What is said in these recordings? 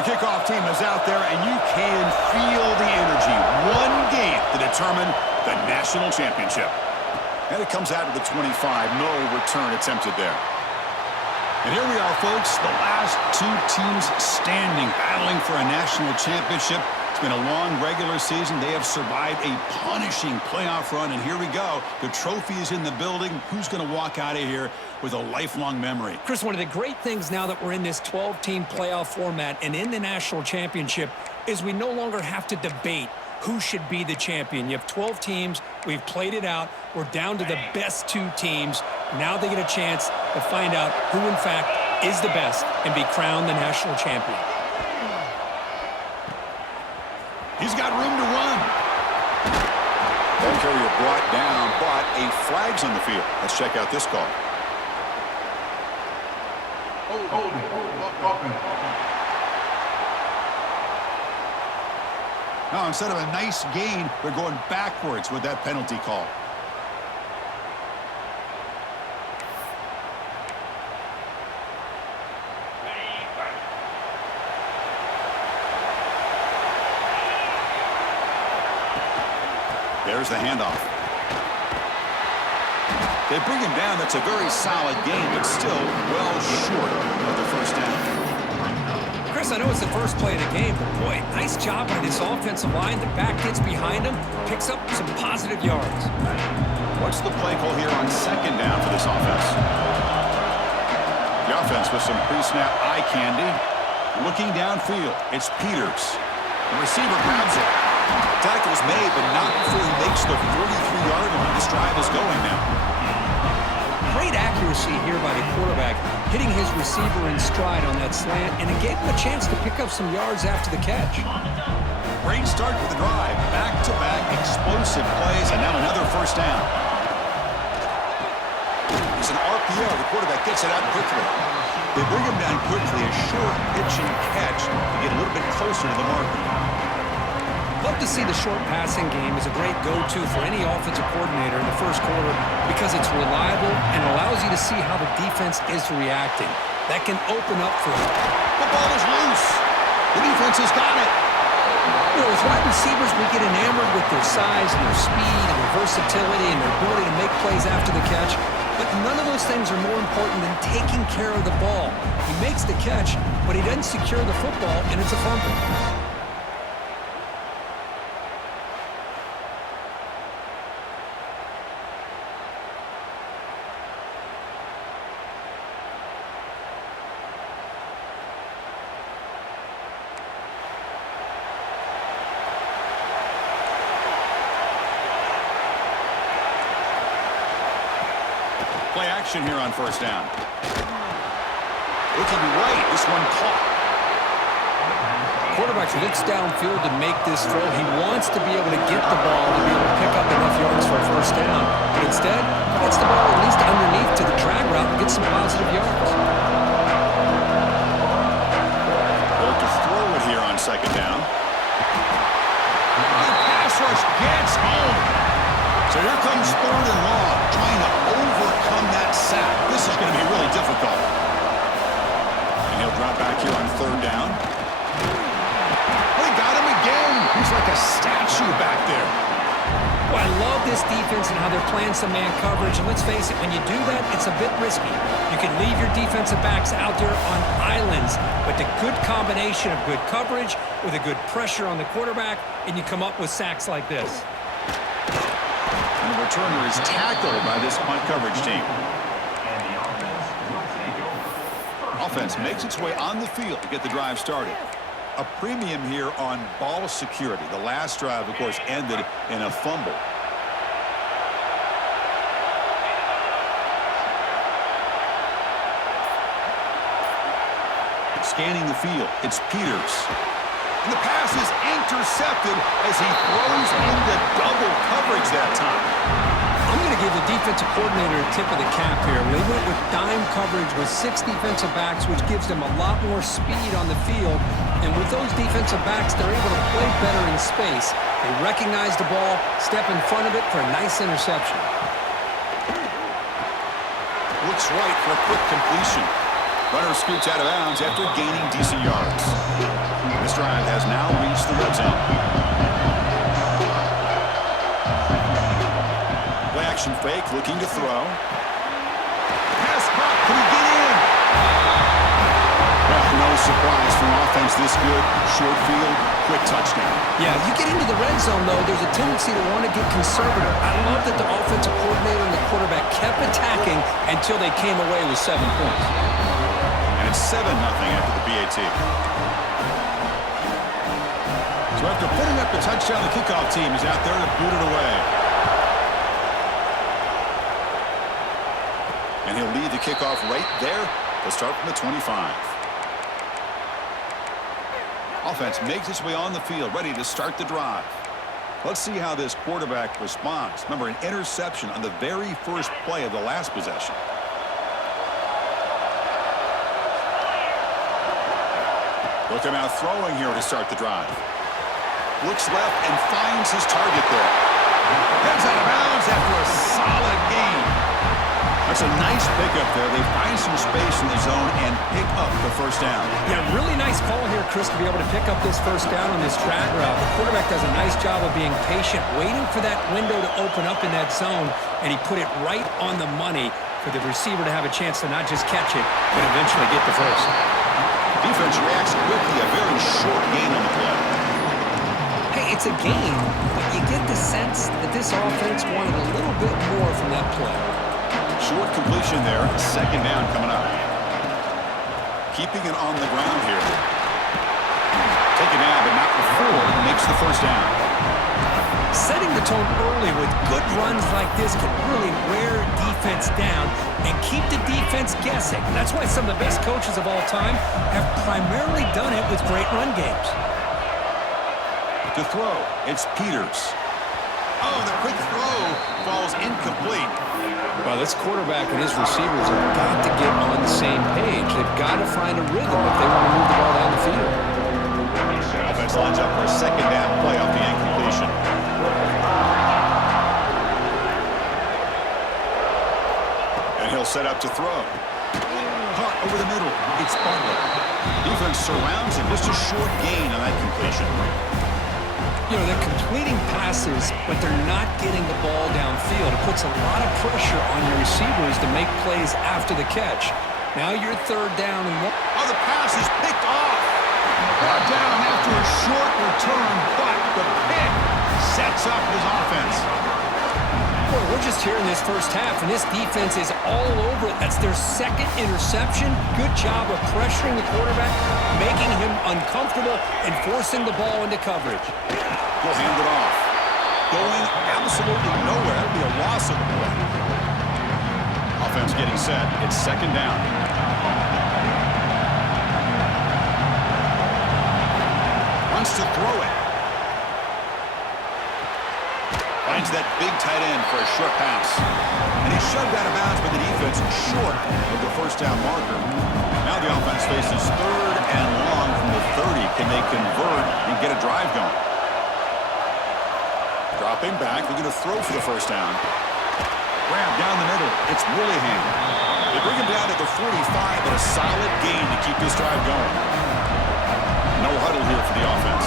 The kickoff team is out there, and you can feel the energy. One game to determine the national championship. And it comes out to the 25. No return attempted there. And here we are, folks, the last two teams standing, battling for a national championship. It's been a long regular season. They have survived a punishing playoff run, and here we go. The trophy is in the building. Who's going to walk out of here with a lifelong memory? Chris, one of the great things now that we're in this 12-team playoff format and in the national championship is we no longer have to debate who should be the champion. You have 12 teams. We've played it out. We're down to the best two teams. Now they get a chance to find out who, in fact, is the best and be crowned the national champion. He's got room to run. Ball carrier brought down, but a flag's on the field. Let's check out this call. Now, instead of a nice gain, they're going backwards with that penalty call. There's the handoff. They bring him down. That's a very solid game, but still well short of the first down. Chris, I know it's the first play of the game, but boy, nice job by this offensive line. The back gets behind him, picks up some positive yards. What's the play call here on second down for this offense? The offense with some pre-snap eye candy. Looking downfield, it's Peters. The receiver grabs it. Tackle's made, but not before he makes the 43-yard line. This drive is going now. Great accuracy here by the quarterback, hitting his receiver in stride on that slant, and it gave him a chance to pick up some yards after the catch. Great start to the drive. Back-to-back explosive plays, and now another first down. It's an RPO. The quarterback gets it out quickly. They bring him down quickly, a short pitch and catch to get a little bit closer to the marker. Love to see the short passing game as a great go-to for any offensive coordinator in the first quarter because it's reliable and allows you to see how the defense is reacting. That can open up for it. The ball is loose. The defense has got it. You know, as wide receivers, we get enamored with their size and their speed and their versatility and their ability to make plays after the catch. But none of those things are more important than taking care of the ball. He makes the catch, but he doesn't secure the football, and it's a fumble. Play action here on first down. Looking right, this one caught. Quarterback looks downfield to make this throw. He wants to be able to get the ball to be able to pick up enough yards for a first down. But instead, he gets the ball at least underneath to the drag route and gets some positive yards. Able to throw it here on second down. The pass rush gets home. So here comes third and long, trying to overcome that sack. This is going to be really difficult. And he'll drop back here on third down. They got him again. He's like a statue back there. Well, I love this defense and how they're playing some man coverage. And let's face it, when you do that, it's a bit risky. You can leave your defensive backs out there on islands, but the good combination of good coverage with a good pressure on the quarterback, and you come up with sacks like this. And the returner is tackled by this punt coverage team. Offense makes its way on the field to get the drive started. A premium here on ball security. The last drive, of course, ended in a fumble. Scanning the field, it's Peters. And the pass is intercepted as he throws into double coverage that time. I'm going to give the defensive coordinator a tip of the cap here. They went with dime coverage with 6 defensive backs, which gives them a lot more speed on the field. And with those defensive backs, they're able to play better in space. They recognize the ball, step in front of it for a nice interception. Looks right for a quick completion. Runner scoots out of bounds after gaining decent yards. This drive has now reached the red zone. Play action fake, looking to throw. Pass caught. Can he get in? Well, no surprise from offense this good. Short field, quick touchdown. Yeah, you get into the red zone, though, there's a tendency to want to get conservative. I love that the offensive coordinator and the quarterback kept attacking until they came away with 7 points. And it's 7-0 after the PAT. So after putting up the touchdown, the kickoff team is out there to boot it away. And he'll lead the kickoff right there. They'll start from the 25. Offense makes its way on the field, ready to start the drive. Let's see how this quarterback responds. Remember, an interception on the very first play of the last possession. Look him out throwing here to start the drive. Looks left and finds his target there. Heads out of bounds after a solid gain. That's a nice pickup there. They find some space in the zone and pick up the first down. Yeah, really nice call here, Chris, to be able to pick up this first down on this drag route. The quarterback does a nice job of being patient, waiting for that window to open up in that zone, and he put it right on the money for the receiver to have a chance to not just catch it, but eventually get the first. Defense reacts quickly, a very short gain on the play. Hey, it's a game, but you get the sense that this offense wanted a little bit more from that play. Short completion there. Second down coming up. Keeping it on the ground here. Taken down, but not before he makes the first down. Setting the tone early with good runs like this can really wear defense down and keep the defense guessing. That's why some of the best coaches of all time have primarily done it with great run games. To throw, it's Peters. Oh, the quick throw falls incomplete. Well, this quarterback and his receivers have got to get on the same page. They've got to find a rhythm if they want to move the ball down the field. Offense lines up for a second down play off the incompletion. And he'll set up to throw. Caught over the middle. It's Butler. Defense surrounds him. Just a short gain on that completion. You know, they're completing passes, but they're not getting the ball downfield. It puts a lot of pressure on your receivers to make plays after the catch. Now you're third down and one. Oh, the pass is picked off. Brought down after a short return, but the pick sets up his offense. Boy, we're just here in this first half, and this defense is all over it. That's their second interception. Good job of pressuring the quarterback, making him uncomfortable, and forcing the ball into coverage. Will hand it off. Going absolutely nowhere. That'll be a loss of the play. Offense getting set. It's second down. Wants to throw it. Finds that big tight end for a short pass. And he's shoved out of bounds by the defense short of the first down marker. Now the offense faces third and long from the 30. Can they convert and get a drive going? Dropping back, looking to throw for the first down. Grab down the middle. It's Willingham. They bring him down to the 45, but a solid gain to keep this drive going. No huddle here for the offense.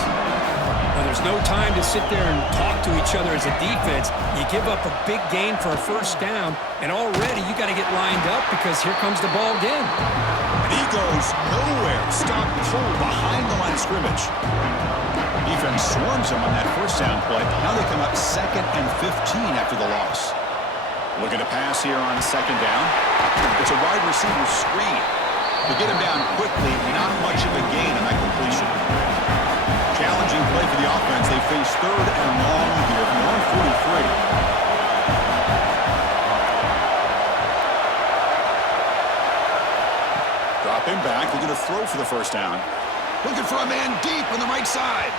Well, there's no time to sit there and talk to each other as a defense. You give up a big gain for a first down, and already you got to get lined up because here comes the ball again. And he goes nowhere. Stop cold behind the line of scrimmage. Defense swarms him on that first down play. Now they come up 2nd and 15 after the loss. Looking to pass here on second down. It's a wide receiver screen. To get him down quickly, not much of a gain on that completion. Challenging play for the offense. They face third and long here from 143. Dropping back, looking to throw for the first down. Looking for a man deep on the right side.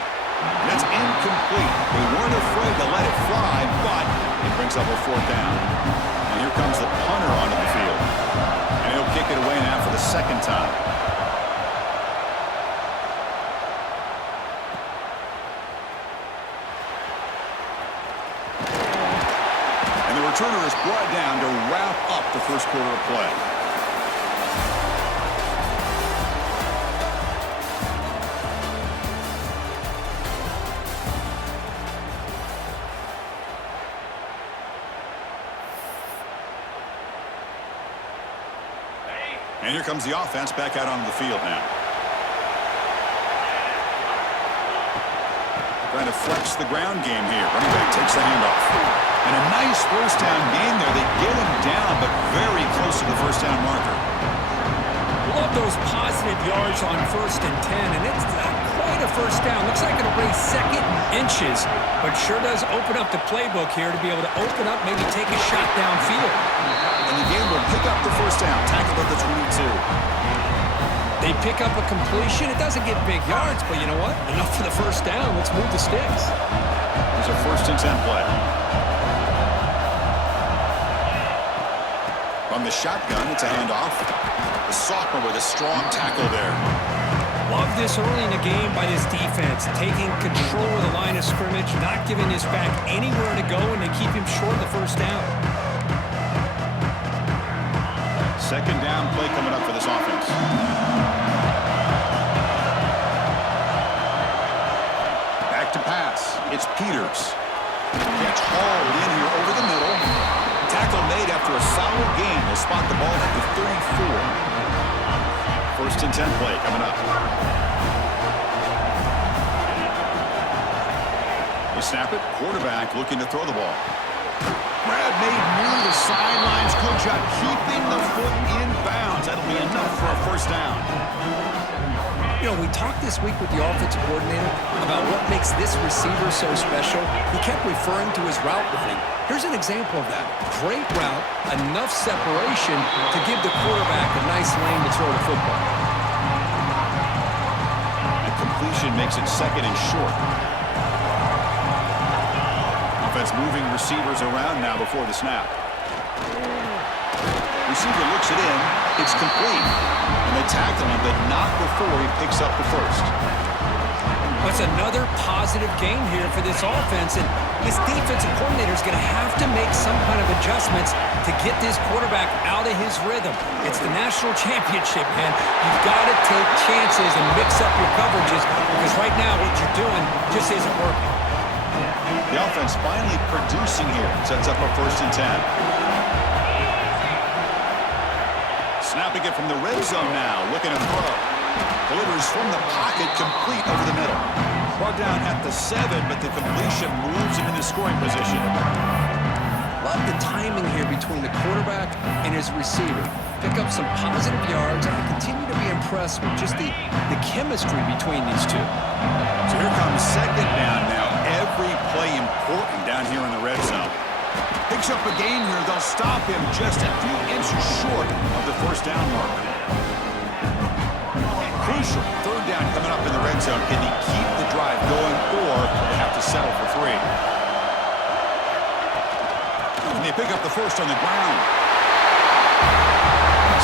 And that's incomplete. They weren't afraid to let it fly, but it brings up a fourth down. And here comes the punter onto the field. And he'll kick it away now for the second time. And the returner is brought down to wrap up the first quarter of play. And here comes the offense back out onto the field now. Trying to flex the ground game here. Running back takes the handoff. And a nice first down gain there. They get him down, but very close to the first down marker. Love those positive yards on 1st and 10, and it's not quite a first down. Looks like it'll bring 2nd and inches, but sure does open up the playbook here to be able to open up, maybe take a shot downfield. And the game will pick up the first down, tackled at the 22. They pick up a completion. It doesn't get big yards, but you know what? Enough for the first down. Let's move the sticks. There's a 1st and 10 play. From the shotgun, it's a handoff. The sophomore with a strong tackle there. Love this early in the game by this defense, taking control of the line of scrimmage, not giving this back anywhere to go, and they keep him short of the first down. 2nd down play coming up for this offense. Back to pass. It's Peters. Gets hauled in here over the middle. Tackle made after a solid gain. Will spot the ball at the 34. 1st and 10 play coming up. They snap it. Quarterback looking to throw the ball. Brad made near the sidelines. Good job keeping the foot in bounds. That'll be enough for a first down. You know, we talked this week with the offensive coordinator about what makes this receiver so special. He kept referring to his route running. Here's an example of that. Great route, enough separation to give the quarterback a nice lane to throw the football. And completion makes it 2nd and short. Offense moving receivers around now before the snap. Receiver looks it in. It's complete. And they tackle him, but not before he picks up the first. That's another positive game here for this offense, and this defensive coordinator is going to have to make some kind of adjustments to get this quarterback out of his rhythm. It's the national championship, man. You've got to take chances and mix up your coverages, because right now what you're doing just isn't working. The offense finally producing here. Sets up a 1st and 10. Snapping it from the red zone now. Looking to throw. Delivers from the pocket, complete over the middle. Brought down at the 7, but the completion moves him into scoring position. Love the timing here between the quarterback and his receiver. Pick up some positive yards, and I continue to be impressed with just the chemistry between these two. So here comes 2nd down now. Every play important down here in the red zone. Picks up a gain here. They'll stop him just a few inches short of the first down marker. Crucial 3rd down coming up in the red zone. Can he keep the drive going, or they have to settle for 3? And they pick up the first on the ground.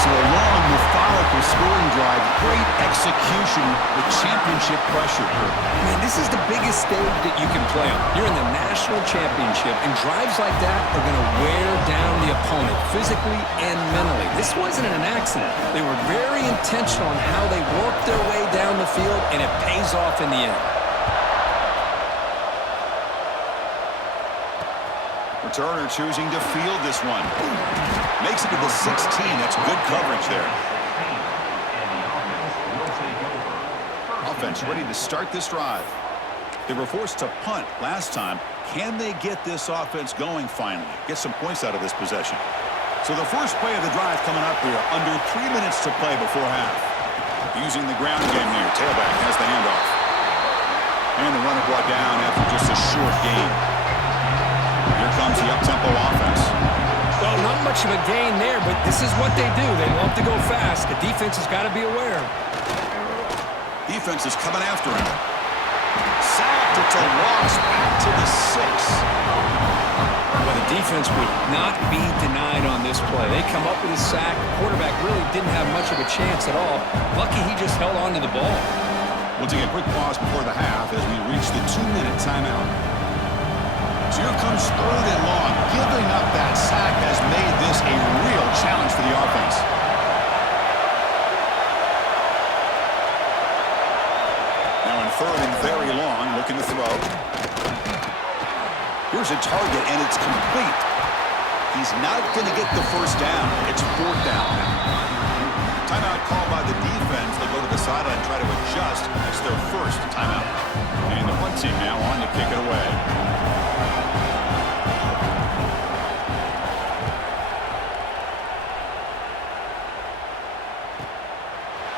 So a long, methodical scoring drive. Great execution with championship pressure. Man, this is the biggest stage that you can play on. You're in the national championship, and drives like that are going to wear down the opponent physically and mentally. This wasn't an accident. They were very intentional on how they worked their way down the field, and it pays off in the end. Returner choosing to field this one. Makes it to the 16. That's good coverage there. Offense ready to start this drive. They were forced to punt last time. Can they get this offense going finally? Get some points out of this possession. So the first play of the drive coming up here. Under 3 minutes to play before half. Using the ground game here. Tailback has the handoff. And the runner brought down after just a short gain. Here comes the up-tempo offense. Well, not much of a gain there, but this is what they do. They love to go fast. The defense has got to be aware. Defense is coming after him. Sacked. It's a loss back to the 6. Well, the defense would not be denied on this play. They come up with a sack. The quarterback really didn't have much of a chance at all. Lucky he just held on to the ball. We'll take a quick pause before the half as we reach the 2-minute timeout. So here comes 3rd and long. Giving up that sack has made this a real challenge for the offense. Now in 3rd and very long, looking to throw. Here's a target, and it's complete. He's not going to get the first down. It's 4th down now. Timeout called by the defense. They'll go to the sideline and try to adjust. It's their first timeout. And the punt team now on to kick it away.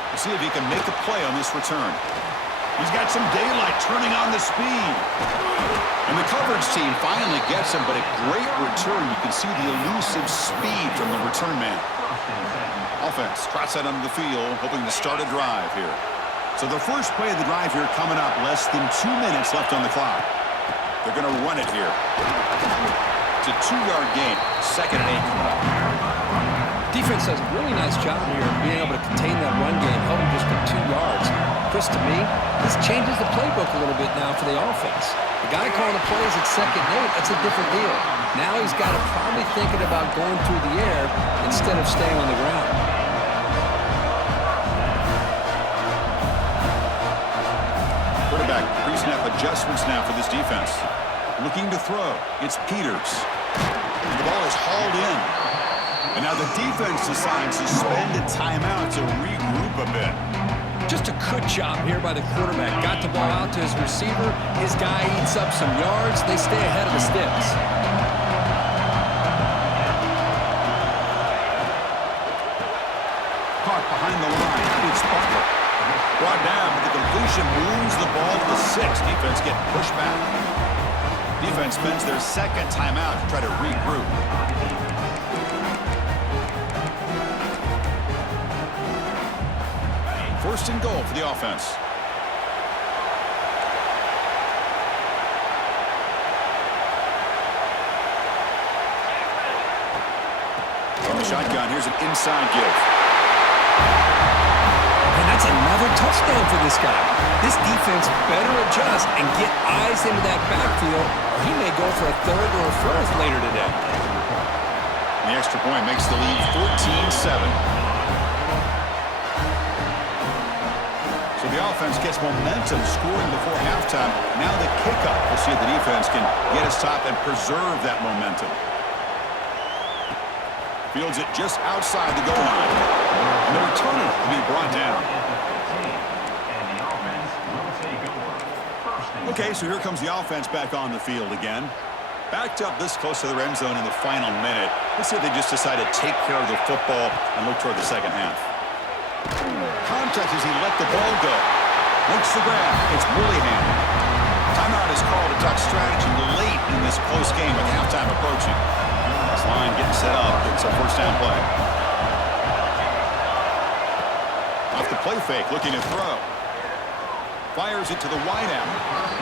We'll see if he can make a play on this return. He's got some daylight turning on the speed. And the coverage team finally gets him, but a great return. You can see the elusive speed from the return man. Offense trots out onto the field, hoping to start a drive here. So the first play of the drive here coming up, less than 2 minutes left on the clock. They're going to run it here. It's a 2-yard gain. 2nd and 8 coming up. Defense does a really nice job here of being able to contain that run game, held him just to 2 yards. Chris, to me, this changes the playbook a little bit now for the offense. The guy calling the plays at 2nd and 8, that's a different deal. Now he's got to probably thinking about going through the air instead of staying on the ground. Quarterback pre-snap adjustments now for this defense. Looking to throw. It's Peters. And the ball is hauled in. And now the defense decides to spend a timeout to regroup a bit. Just a good job here by the quarterback. Got the ball out to his receiver. His guy eats up some yards. They stay ahead of the sticks. Caught behind the line. It's Butler. Brought down, but the completion moves the ball to the 6. Defense getting pushed back. Defense spends their 2nd timeout to try to regroup. First and goal for the offense. From the shotgun, here's an inside give. And that's another touchdown for this guy. This defense better adjust and get eyes into that backfield, or he may go for a 3rd or a 4th later today. The extra point makes the lead 14-7. So the offense gets momentum scoring before halftime. Now the kickoff. We'll see if the defense can get his top and preserve that momentum. Fields it just outside the goal line. And the returner will be brought down. Okay, so here comes the offense back on the field again. Backed up this close to the end zone in the final minute. Let's see if they just decide to take care of the football and look toward the second half. Contact as he let the ball go. Makes the grab. It's Willingham. Timeout is called to talk strategy late in this close game with halftime approaching. This line getting set up. It's a first down play. Off the play fake, looking to throw. Fires it to the wideout.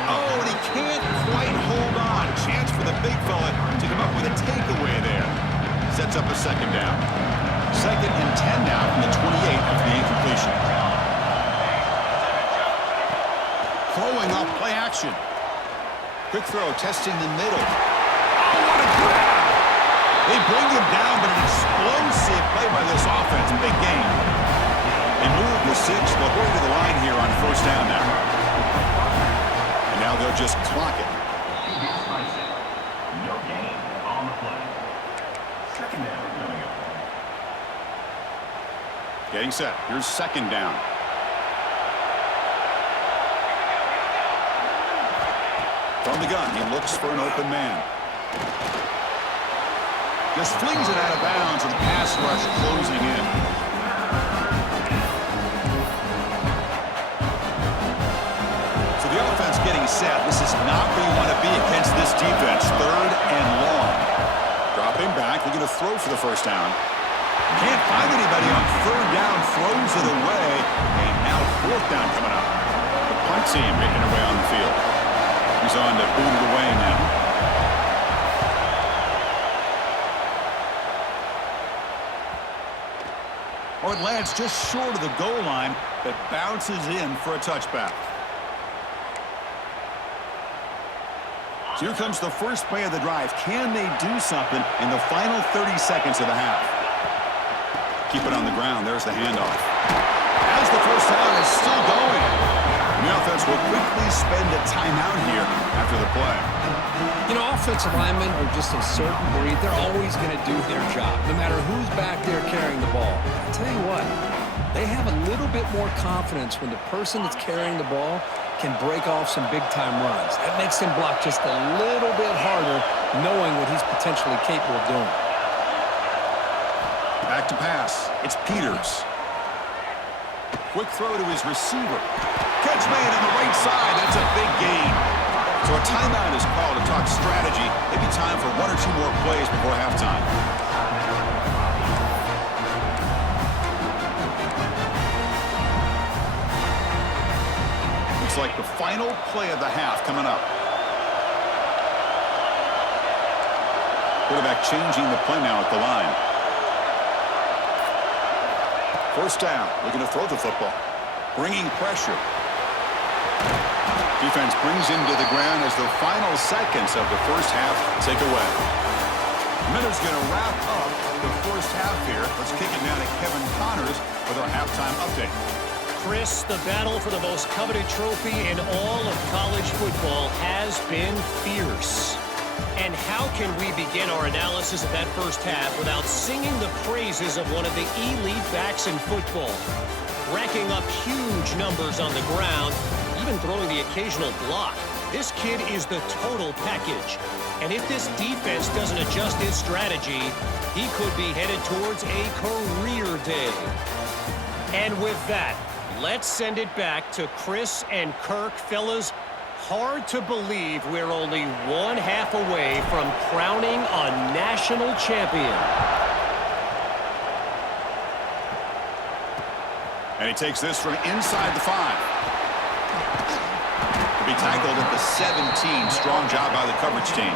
Oh, and he can't quite hold on. Chance for the big fella to come up with a takeaway there. Sets up a 2nd down. 2nd and 10 now from the 28 after the incompletion. Throwing off play action. Quick throw, testing the middle. Oh, what a grab! They bring him down, but an explosive play by this offense. Big game. They move the 6. They'll hurry to the line here on first down now. And now they'll just clock it. No gain on the play. 2nd down coming up. Getting set. Here's 2nd down. From the gun, he looks for an open man. Just flings it out of bounds, and the pass rush closing in. So the offense getting set. This is not where you want to be against this defense. 3rd and long. Dropping back, looking to throw for the first down. Can't find anybody on 3rd down, throws it away, and now 4th down coming up. The punt team making their way on the field. He's on to boot it away now. Oh, it lands just short of the goal line, but bounces in for a touchback. So here comes the first play of the drive. Can they do something in the final 30 seconds of the half? Keep it on the ground. There's the handoff. As the first down is still going. And the offense will quickly spend a timeout here after the play. You know, offensive linemen are just a certain breed. They're always going to do their job, no matter who's back there carrying the ball. I'll tell you what, They have a little bit more confidence when the person that's carrying the ball can break off some big-time runs. That makes him block just a little bit harder, knowing what he's potentially capable of doing. Back to pass. It's Peters. Quick throw to his receiver. Catch made on the right side. That's a big gain. So a timeout is called to talk strategy. Maybe time for one or two more plays before halftime. Looks like the final play of the half coming up. Quarterback changing the play now at the line. First down, looking to throw the football. Bringing pressure. Defense brings him to the ground as the final seconds of the first half tick away. Miller's going to wrap up the first half here. Let's kick it now to Kevin Connors with our halftime update. Chris, the battle for the most coveted trophy in all of college football has been fierce. And how can we begin our analysis of that first half without singing the praises of one of the elite backs in football? Racking up huge numbers on the ground, even throwing the occasional block. This kid is the total package. And if this defense doesn't adjust its strategy, he could be headed towards a career day. And with that, let's send it back to Chris and Kirk. Fellas, hard to believe we're only one half away from crowning a national champion. And he takes this from inside the 5. To be tackled at the 17. Strong job by the coverage team.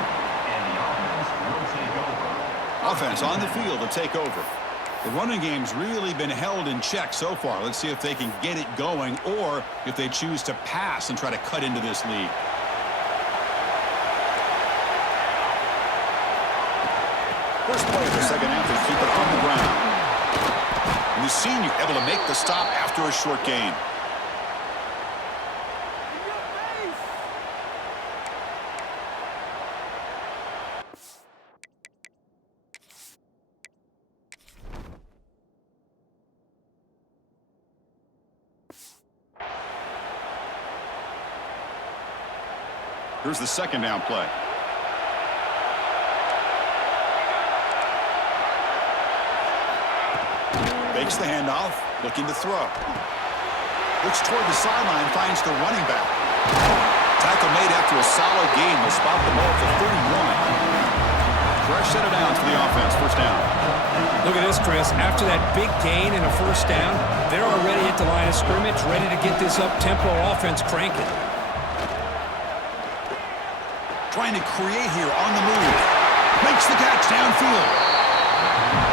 And the offense will take over. Offense on the field to take over. The running game's really been held in check so far. Let's see if they can get it going or if they choose to pass and try to cut into this lead. First play of the second half, they keep it on the ground. And the senior able to make the stop after a short gain. Here's the second down play. Fakes the handoff, looking to throw. Looks toward the sideline, finds the running back. Tackle made after a solid gain. Will spot the ball for 31. Fresh set of downs for the offense. First down. Look at this, Chris. After that big gain and a first down, they're already at the line of scrimmage, ready to get this up-tempo offense cranking. Trying to create here on the move. Makes the catch downfield.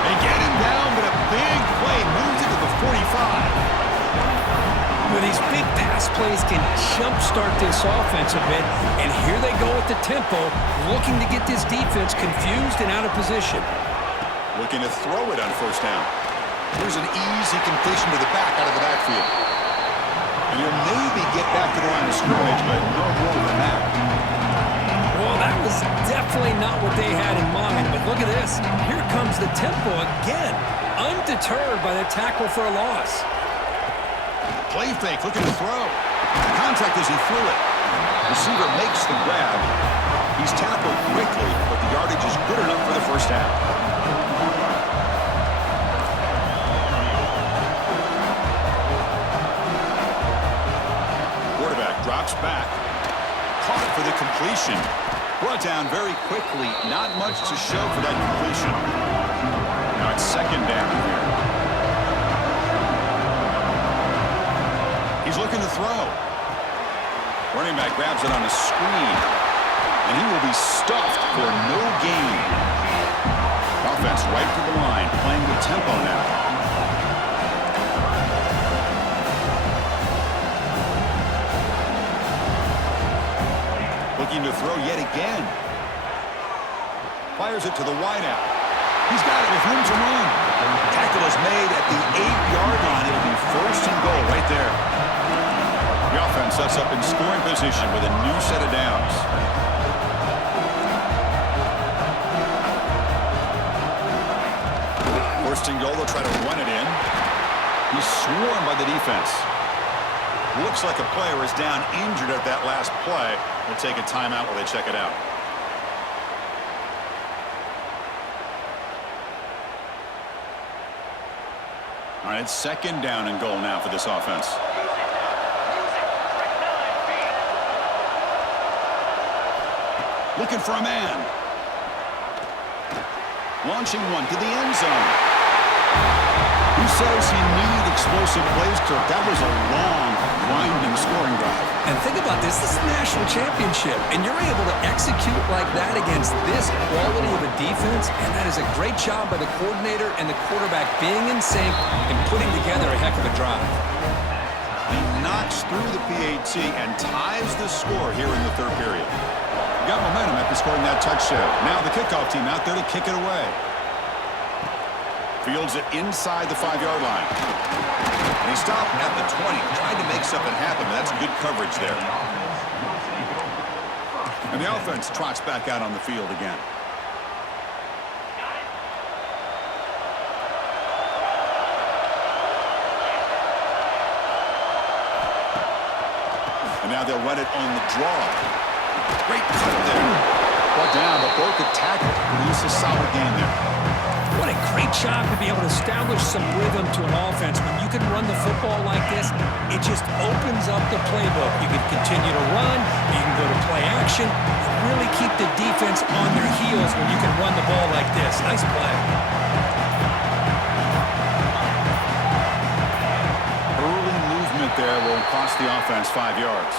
They get him down, but a big play moves it to the 45. Well, these big pass plays can jumpstart this offense a bit, and here they go at the tempo, looking to get this defense confused and out of position. Looking to throw it on first down. Here's an easy completion to the back out of the backfield. And he'll maybe get back to the line of scrimmage, but no more than that. Well, that was definitely not what they had in mind, but look at this. Here comes the tempo again, undeterred by the tackle for a loss. Play fake, looking to throw. Contact as he threw it. Receiver makes the grab. He's tackled quickly, but the yardage is good enough for the first down. Quarterback drops back. Caught for the completion. Brought down very quickly. Not much to show for that completion. Now it's second down here. He's looking to throw. Running back grabs it on a screen. And he will be stuffed for no gain. Offense right to the line, playing with tempo now. Looking to throw yet again. Fires it to the wideout. He's got it with room to run. Tackle is made at the 8-yard line. It'll be first and goal right there. The offense sets up in scoring position with a new set of downs. First and goal, they'll try to run it in. He's swarmed by the defense. Looks like a player is down injured at that last play. We'll take a timeout while they check it out. All right, second down and goal now for this offense. Looking for a man. Launching one to the end zone. Who says you need explosive plays, Kirk? That was a long, winding scoring drive. And think about this. This is the national championship, and you're able to execute like that against this quality of a defense, and that is a great job by the coordinator and the quarterback being in sync and putting together a heck of a drive. He knocks through the PAT and ties the score here in the third period. Got momentum after scoring that touchdown. Now the kickoff team out there to kick it away. Fields it inside the 5-yard line. And he stopped at the 20, trying to make something happen, but that's good coverage there. And the offense trots back out on the field again. And now they'll run it on the draw. Great cut there. Brought down, but broke a tackle. Produce a solid game there. What a great job to be able to establish some rhythm to an offense. When you can run the football like this, it just opens up the playbook. You can continue to run, you can go to play action, and really keep the defense on their heels when you can run the ball like this. Nice play. Early movement there will cost the offense 5 yards.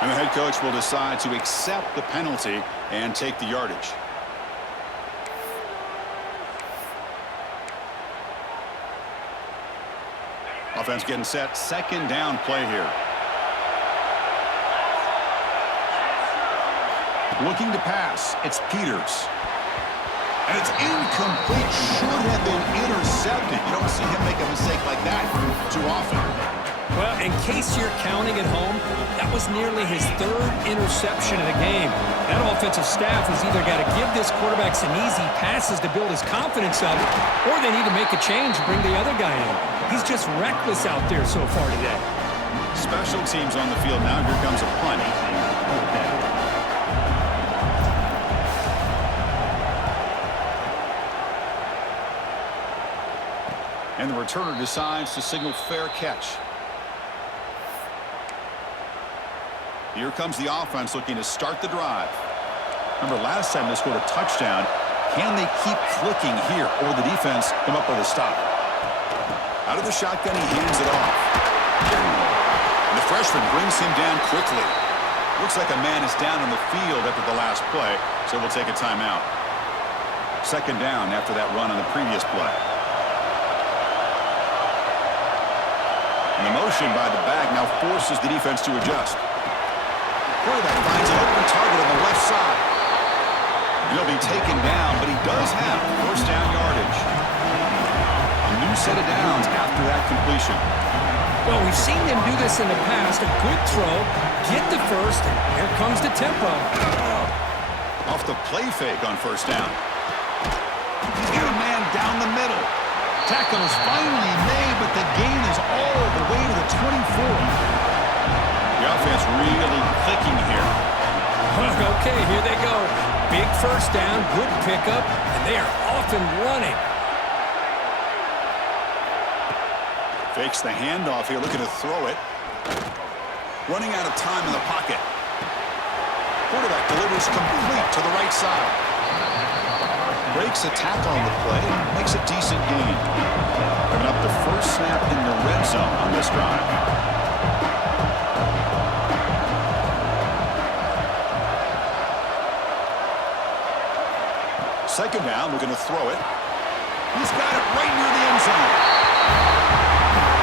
And the head coach will decide to accept the penalty and take the yardage. Offense getting set. Second down play here. Looking to pass. It's Peters. And it's incomplete. Should have been intercepted. You don't see him make a mistake like that too often. Well, in case you're counting at home, that was nearly his third interception of the game. That offensive staff has either got to give this quarterback some easy passes to build his confidence up, or they need to make a change and bring the other guy in. He's just reckless out there so far today. Special teams on the field now. Here comes a punt. And the returner decides to signal fair catch. Here comes the offense looking to start the drive. Remember, last time they scored a touchdown. Can they keep clicking here, or the defense come up with a stop? Out of the shotgun, he hands it off. And the freshman brings him down quickly. Looks like a man is down on the field after the last play, so we'll take a timeout. Second down after that run on the previous play. And the motion by the back now forces the defense to adjust. Quarterback finds an open target on the left side. He'll be taken down, but he does have first down yardage. A new set of downs after that completion. Well, we've seen them do this in the past. A good throw, get the first, and here comes the tempo. Off the play fake on first down. He's got a man down the middle. Tackle is finally made, but the gain is all the way to the 24. The offense really clicking here. Okay, here they go. Big first down, good pickup, and they are off and running. Fakes the handoff here, looking to throw it. Running out of time in the pocket. Quarterback delivers complete to the right side. Breaks a tackle on the play, makes a decent gain. Coming up the first snap in the red zone on this drive. Second down, looking to throw it. He's got it right near the end zone.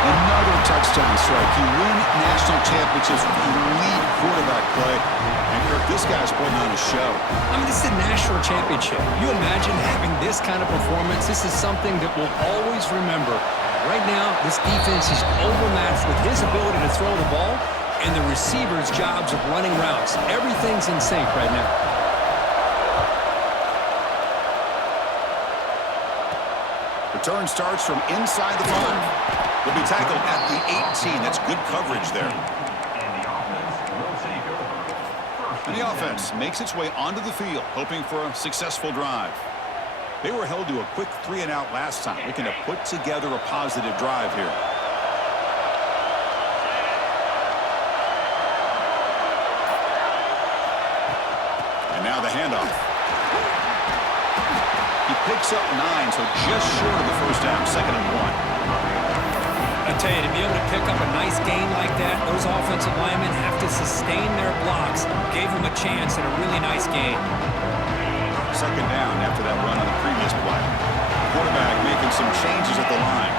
Another touchdown strike. You win national championships with elite quarterback play. And Kirk, this guy's putting on a show. I mean, this is a national championship. You imagine having this kind of performance? This is something that we'll always remember. Right now, this defense is overmatched with his ability to throw the ball and the receivers' jobs of running routes. Everything's in sync right now. Return starts from inside the 5. Will be tackled at the 18. That's good coverage there. And the offense makes its way onto the field, hoping for a successful drive. They were held to a quick 3-and-out last time, looking to put together a positive drive here. And now the handoff. He picks up 9, so just short of the first down, 2nd and 1. I tell you, to be able to pick up a nice gain like that, those offensive linemen have to sustain their blocks. Gave them a chance and a really nice game. 2nd down after that run on the previous play. Quarterback making some changes at the line.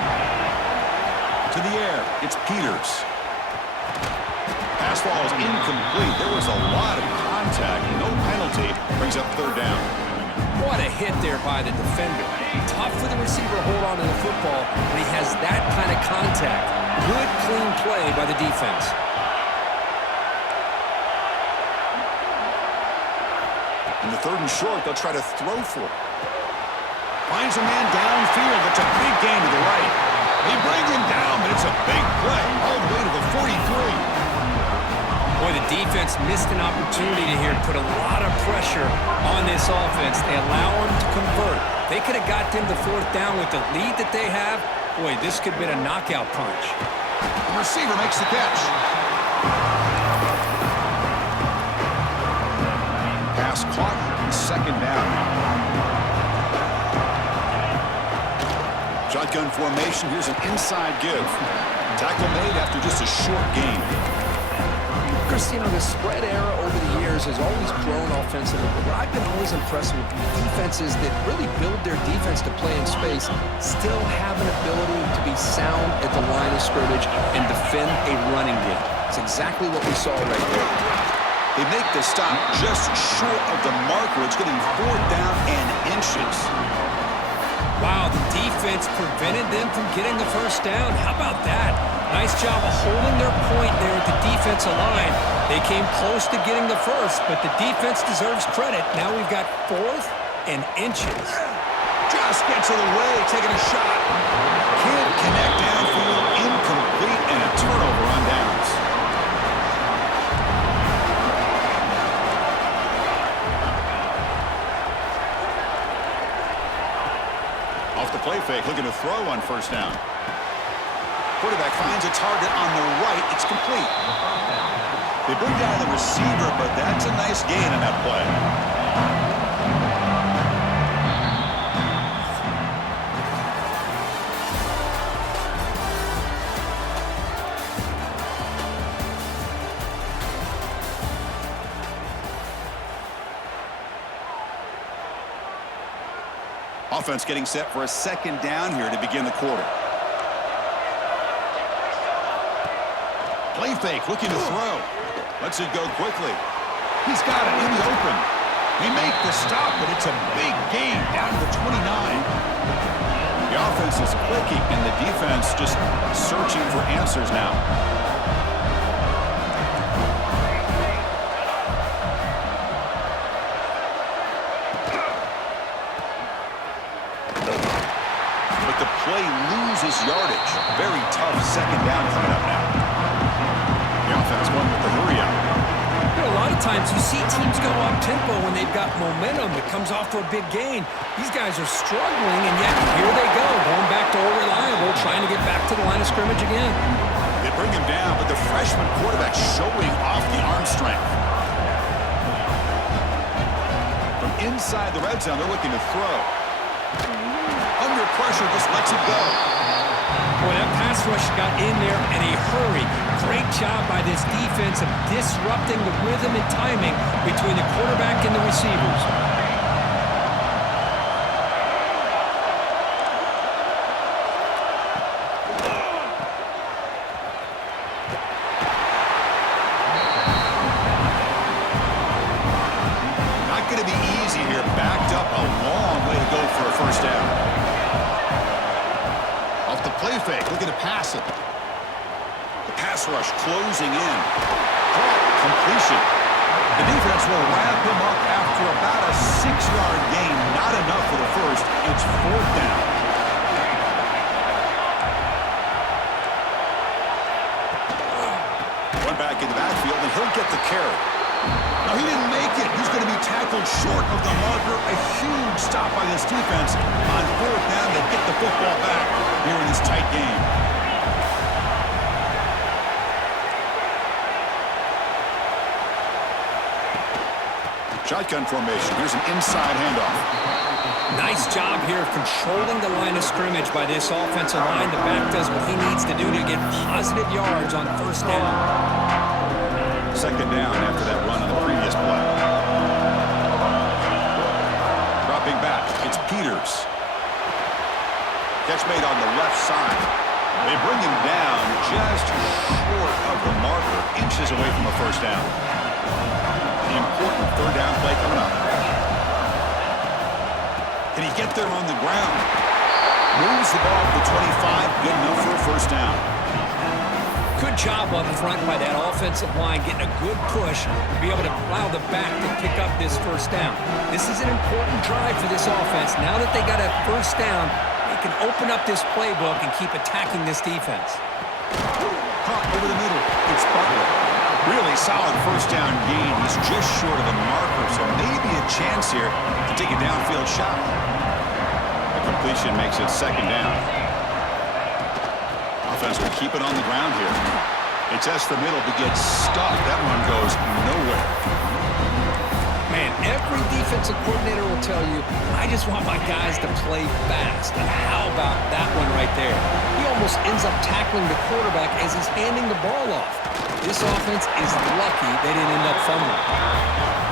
To the air, it's Peters. Pass ball is incomplete. There was a lot of contact. No penalty. Brings up 3rd down. What a hit there by the defender. Tough for the receiver to hold on to the football when he has that kind of contact. Good, clean play by the defense. In the 3rd and short, they'll try to throw for it. Finds a man downfield. It's a big gain to the right. They bring him down, but it's a big play all the way to the 43. Boy, the defense missed an opportunity here to put a lot of pressure on this offense. They allow them to convert. They could have got them to 4th down with the lead that they have. Boy, this could have been a knockout punch. The receiver makes the catch. Pass caught. 2nd down. Shotgun formation. Here's an inside give. Tackle made after just a short gain. Chris, you know, the spread era over the years has always grown offensively, but what I've been always impressed with defenses that really build their defense to play in space still have an ability to be sound at the line of scrimmage and defend a running game. It's exactly what we saw right there. They make the stop just short of the marker. It's getting 4th down and inches. Wow, the defense prevented them from getting the 1st down. How about that? Nice job of holding their point there at the defensive line. They came close to getting the 1st, but the defense deserves credit. Now we've got 4th and inches. Just gets in the way, taking a shot. Can't connect downfield, incomplete, and a turnover on downs. Off the play fake, looking to throw on 1st down. Quarterback finds a target on the right. It's complete. They bring down the receiver, but that's a nice gain on that play. Offense getting set for a 2nd down here to begin the quarter. Play fake, looking to throw. Lets it go quickly. He's got it in the open. They make the stop, but it's a big gain down to the 29. The offense is clicking, and the defense just searching for answers now. But the play loses yardage. Very tough 2nd down coming up now. The offense going with the hurry up. You know, a lot of times you see teams go up-tempo when they've got momentum that comes off for a big gain. These guys are struggling, and yet here they go, going back to old reliable, trying to get back to the line of scrimmage again. They bring him down, but the freshman quarterback showing off the arm strength. From inside the red zone, they're looking to throw. Under pressure, just lets it go. Boy, that pass rush got in there in a hurry. Great job by this defense of disrupting the rhythm and timing between the quarterback and the receivers. Not going to be easy here. Backed up a long way to go for a 1st down. Off the play fake, looking to pass it. The pass rush closing in. Caught, completion. The defense will wrap him up after about a 6-yard gain. Not enough for the 1st. It's 4th down. Now back in the backfield, and he'll get the carry. Now, he didn't make it. He's going to be tackled short of the marker. A huge stop by this defense on fourth down to get the football back here in this tight game. Shotgun formation. Here's an inside handoff. Nice job here of controlling the line of scrimmage by this offensive line. The back does what he needs to do to get positive yards on first down. Second down after that run on the previous play. Dropping back, it's Peters. Catch made on the left side. They bring him down just short of the marker, inches away from a first down. The important third down play coming up. Can he get there on the ground? Moves the ball to the 25, good enough for a first down. Good job up front by that offensive line, getting a good push to be able to allow the back to pick up this first down. This is an important drive for this offense. Now that they got a first down, they can open up this playbook and keep attacking this defense. Caught over the middle. It's Butler. Really solid first down gain. He's just short of the marker, so maybe a chance here to take a downfield shot. The completion makes it second down. Offense will keep it on the ground here. They test the middle to get stuck. That one goes nowhere. Man, every defensive coordinator will tell you, I just want my guys to play fast. And how about that one right there? He almost ends up tackling the quarterback as he's handing the ball off. This offense is lucky they didn't end up fumbling.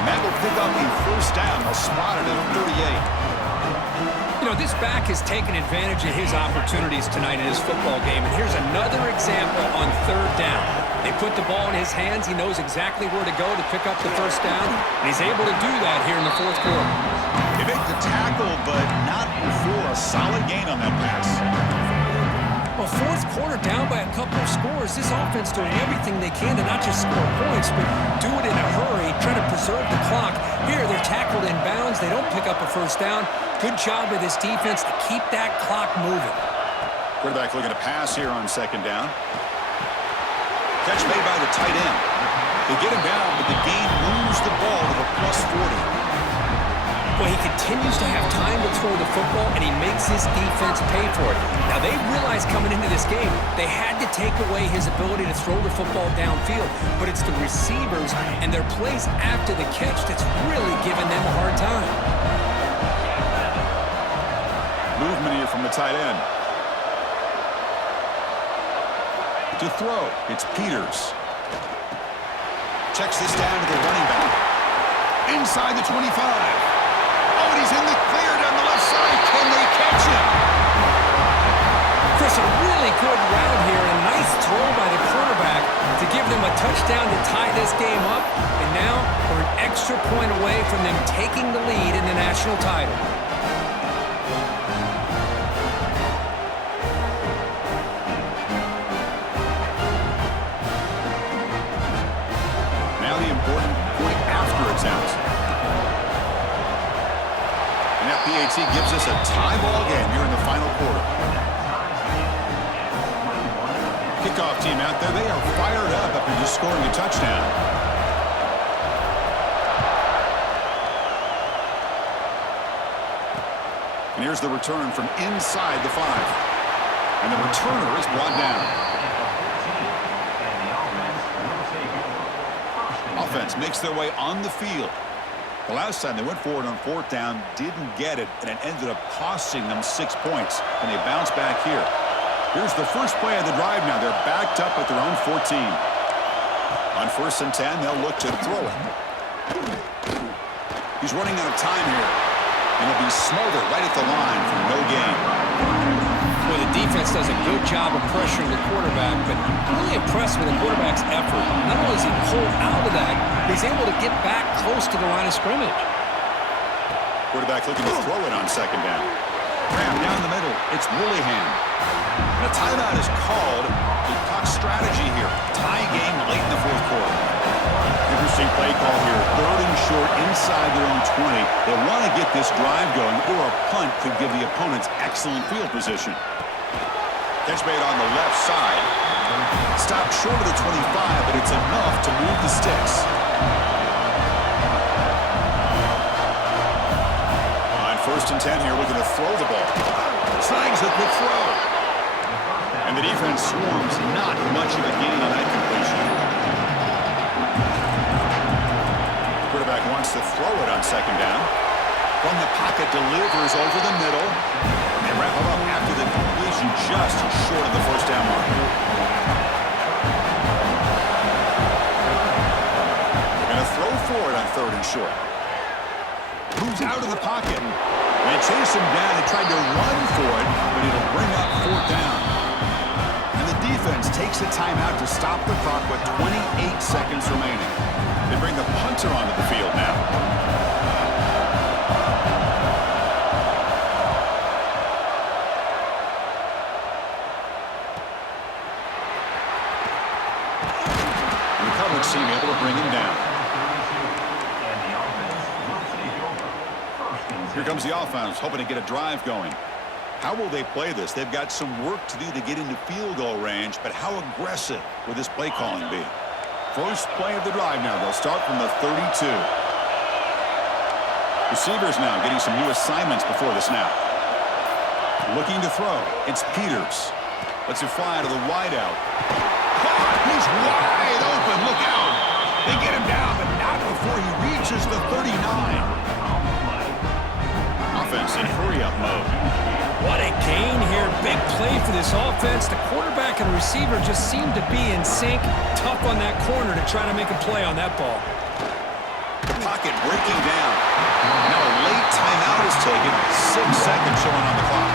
And that will pick up a first down. They'll spot it at 38. You know, this back has taken advantage of his opportunities tonight in his football game. And here's another example on third down. They put the ball in his hands. He knows exactly where to go to pick up the first down. And he's able to do that here in the fourth quarter. He made the tackle, but not before a solid gain on that pass. Well, fourth quarter down by a couple of scores. This offense doing everything they can to not just score points, but do it in a hurry, trying to preserve the clock. Here, they're tackled in bounds. They don't pick up a first down. Good job by this defense to keep that clock moving. Quarterback looking to pass here on second down. Catch made by the tight end. They get him down, but the gain moves the ball to the +40. Well, he continues to have time to throw the football, and he makes his defense pay for it. Now, they realized coming into this game, they had to take away his ability to throw the football downfield. But it's the receivers and their plays after the catch that's really giving them a hard time. Movement here from the tight end. To throw, it's Peters. Checks this down to the running back. Inside the 25. Oh, and he's in the clear down the left side. Can they catch him? Chris, a really good route here and a nice throw by the quarterback to give them a touchdown to tie this game up. And now we're an extra point away from them taking the lead in the national title. Now the important point after it's out. And that PAT gives us a tie ball game here in the final quarter. Kickoff team out there, they are fired up after just scoring a touchdown. And here's the return from inside the 5. And the returner is brought down. Offense makes their way on the field. The last time they went forward on fourth down, didn't get it, and it ended up costing them 6 points. And they bounce back here. Here's the first play of the drive now. They're backed up at their own 14. On 1st and 10, they'll look to throw it. He's running out of time here. And he'll be smothered right at the line for no gain. Well, the defense does a good job of pressuring the quarterback, but I'm really impressed with the quarterback's effort. Not only is he pulled out of that, he's able to get back close to the line of scrimmage. Quarterback looking to throw it on second down. Grab down the middle. It's Willingham. And a timeout is called. The clock strategy here. Tie game late in the fourth quarter. Interesting play call here. 3rd and short inside their own 20. They want to get this drive going, or a punt could give the opponents excellent field position. Catch made on the left side. Stopped short of the 25, but it's enough to move the sticks. On 1st and 10 here, looking to throw the ball. Slangs a quick throw. And the defense swarms, not much of a gain on that completion. Quarterback wants to throw it on 2nd down. From the pocket, delivers over the middle. And they wrap it up after the completion, just short of the 1st down mark. They're going to throw for it on 3rd and short. Moves out of the pocket. They chase him down. They tried to run for it, but it'll bring up 4th down. And the defense takes a timeout to stop the clock with 28 seconds remaining. They bring the punter onto the field now. And the coverage team able to bring him down. Here comes the offense, hoping to get a drive going. How will they play this? They've got some work to do to get into field goal range, but how aggressive will this play calling be? First play of the drive now. They'll start from the 32. Receivers now getting some new assignments before the snap. Looking to throw. It's Peters. Lets it fly out of the wideout. He's wide open. Look out. They get him down, but not before he reaches the 39. Offense in hurry-up mode. What a gain here. Big play for this offense. The quarterback and receiver just seem to be in sync. Tough on that corner to try to make a play on that ball. The pocket breaking down. Now a late timeout is taken. 6 seconds showing on the clock.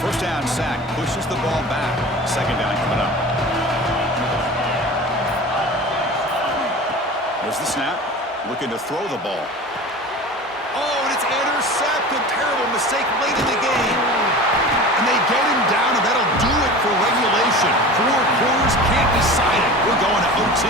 First down sack pushes the ball back. 2nd down coming up. There's the snap. Looking to throw the ball. Oh, and it's intercepted. Terrible mistake late in the game. And they get him down, and that'll do it for regulation. 4 quarters can't decide it. We're going to OT.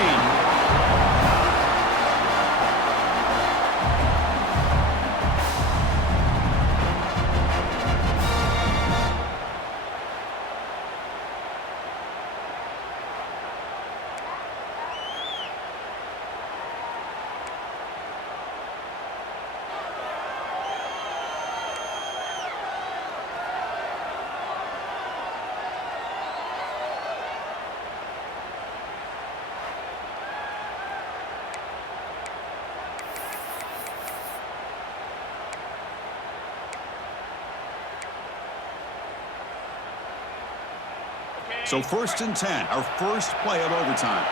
So 1st and 10, our first play of overtime.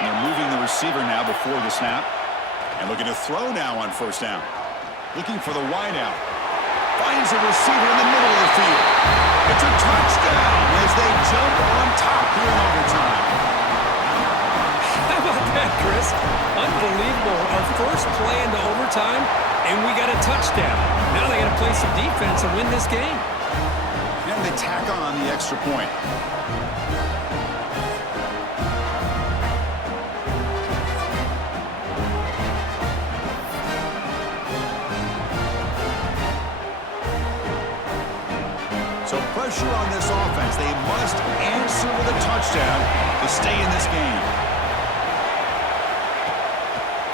And they're moving the receiver now before the snap. And looking to throw now on 1st down. Looking for the wideout. Finds a receiver in the middle of the field. It's a touchdown as they jump on top here in overtime. How about that, Chris? Unbelievable. Our first play into overtime, and we got a touchdown. Now they got to play some defense and win this game. And they tack on the extra point. So pressure on this offense. They must answer with a touchdown to stay in this game.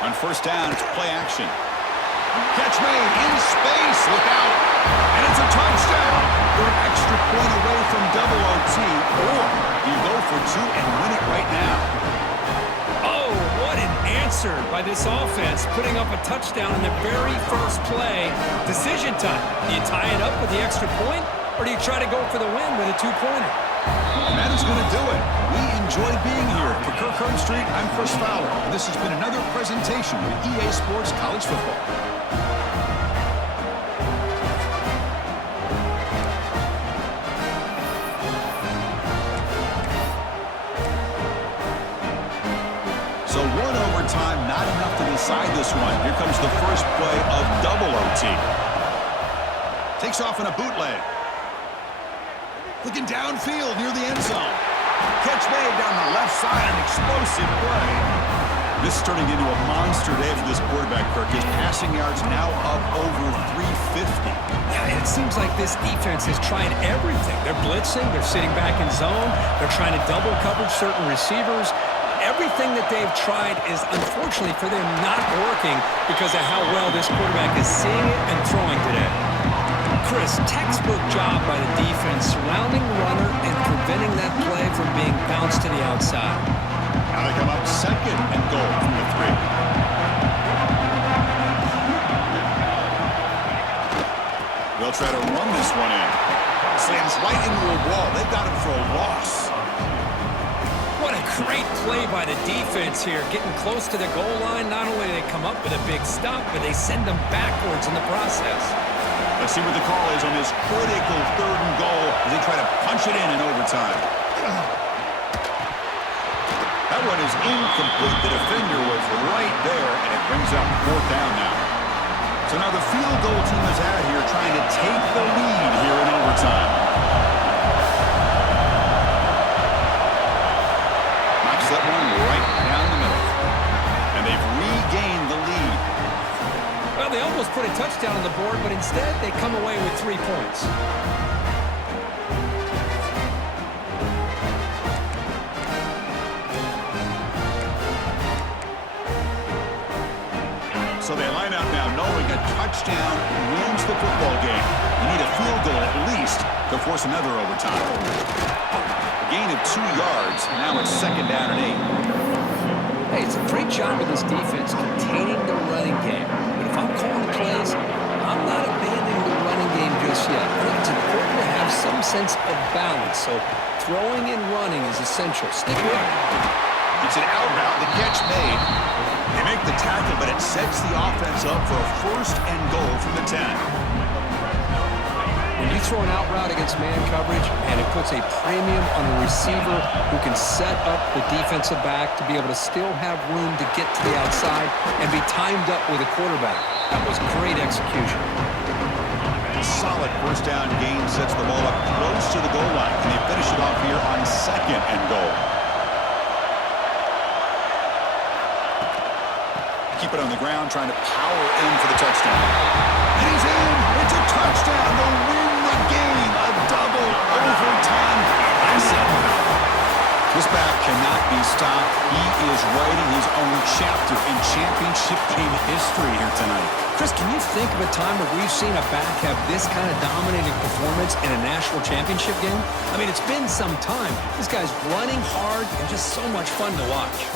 On 1st down, it's play action. Catch made in space. Look out. And it's a touchdown. You're an extra point away from double OT, or you go for 2 and win it right now. Oh, what an answer by this offense, putting up a touchdown in the very first play. Decision time. Do you tie it up with the extra point, or do you try to go for the win with a 2-pointer? And that is going to do it. We enjoyed being here. For Kirk Herbstreit Street, I'm Chris Fowler, and this has been another presentation of EA Sports College Football. So 1 overtime, not enough to decide this one. Here comes the first play of double OT. Takes off in a bootleg. Looking downfield near the end zone. Catch made down the left side, an explosive play. This is turning into a monster day for this quarterback, Kirk. His passing yards now up over 350. Yeah, and it seems like this defense has tried everything. They're blitzing, they're sitting back in zone, they're trying to double coverage certain receivers. Everything that they've tried is, unfortunately for them, not working because of how well this quarterback is seeing it and throwing today. Chris, textbook job by the defense surrounding the runner and preventing that play from being bounced to the outside. Now they come up second and goal from the 3. They'll try to run this one in. Slams right into a wall. They've got him for a loss. What a great play by the defense here. Getting close to the goal line, not only do they come up with a big stop, but they send them backwards in the process. Let's see what the call is on this critical 3rd and goal as they try to punch it in overtime. That one is incomplete. The defender was right there, and it brings up 4th down now. So now the field goal team is out here trying to take the lead here in overtime. Knocks that one right down the middle. And they've regained the lead. Well, they almost put a touchdown on the board, but instead they come away with 3 points. So they line up now knowing a touchdown wins the football game. You need a field goal at least to force another overtime. A gain of 2 yards. Now it's 2nd down and 8. Hey, it's a great job of this defense containing the running game. But if I'm calling plays, I'm not abandoning the running game just yet. I think it's important to have some sense of balance. So throwing and running is essential. Stick with it. It's an out route. The catch made. They make the tackle, but it sets the offense up for a 1st and goal from the 10. When you throw an out route against man coverage, and it puts a premium on the receiver who can set up the defensive back to be able to still have room to get to the outside and be timed up with a quarterback. That was great execution. Solid 1st down gain sets the ball up close to the goal line, and they finish it off here on 2nd and goal. Keep it on the ground, trying to power in for the touchdown. And he's in. It's a touchdown to win the game. A double overtime classic. This back cannot be stopped. He is writing his own chapter in championship game history here tonight. Chris, can you think of a time where we've seen a back have this kind of dominating performance in a national championship game? I mean, it's been some time. This guy's running hard and just so much fun to watch.